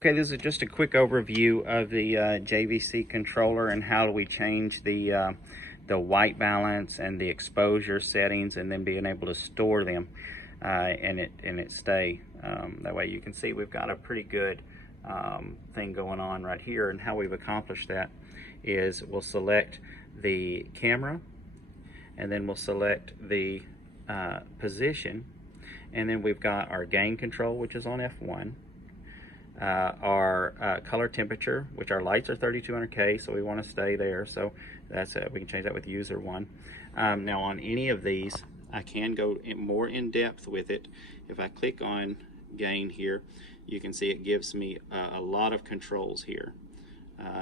Okay, this is just a quick overview of the JVC controller and how do we change the white balance and the exposure settings, and then being able to store them and it stay. That way you can see we've got a pretty good thing going on right here. And how we've accomplished that is we'll select the camera, and then we'll select the position, and then we've got our gain control, which is on F1. Our color temperature, which our lights are 3200K, so we want to stay there. So that's we can change that with user 1. Now on any of these, I can go more in depth with it. If I click on gain here, you can see it gives me a lot of controls here.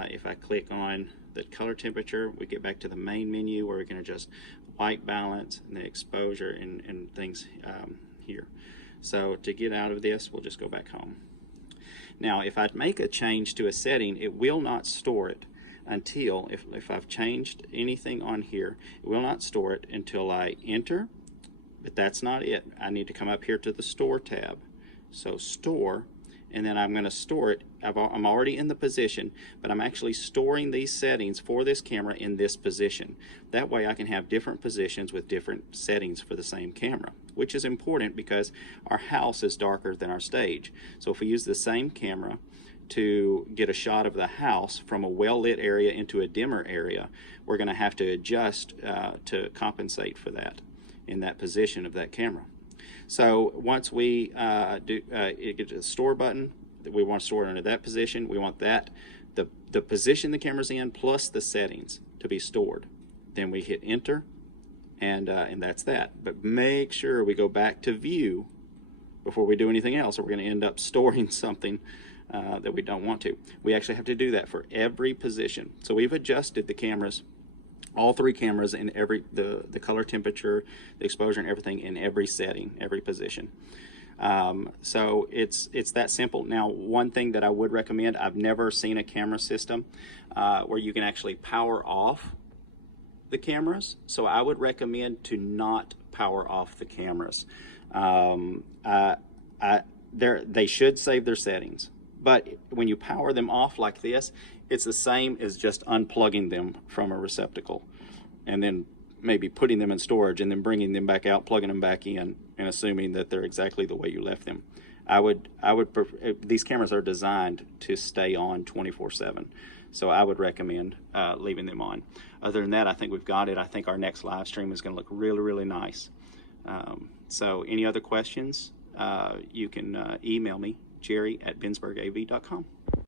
If I click on the color temperature, we get back to the main menu where we can adjust white balance and the exposure and things here. So to get out of this, we'll just go back home. Now, if I make a change to a setting, it will not store it until, if I've changed anything on here, it will not store it until I enter, but that's not it. I need to come up here to the Store tab. So Store, and then I'm going to store it. I'm already in the position, but I'm actually storing these settings for this camera in this position. That way I can have different positions with different settings for the same camera, which is important because our house is darker than our stage. So if we use the same camera to get a shot of the house from a well-lit area into a dimmer area, we're going to have to adjust to compensate for that in that position of that camera. So once we it gets a store button, we want to store it under that position. We want that the position the camera's in plus the settings to be stored. Then we hit enter, and that's that. But make sure we go back to view before we do anything else, or we're going to end up storing something that we don't want to. We actually have to do that for every position. So we've adjusted the cameras, all three cameras, in every the color temperature, the exposure, and everything in every setting, every position. So it's that simple. Now, one thing that I would recommend, I've never seen a camera system where you can actually power off the cameras, so I would recommend to not power off the cameras. They should save their settings, but when you power them off like this, it's the same as just unplugging them from a receptacle and then maybe putting them in storage and then bringing them back out, plugging them back in, and assuming that they're exactly the way you left them. I would prefer, these cameras are designed to stay on 24/7, so I would recommend leaving them on. Other than that, I think we've got it. I think our next live stream is going to look really, really nice. So any other questions, you can email me, Jerry@bensbergav.com.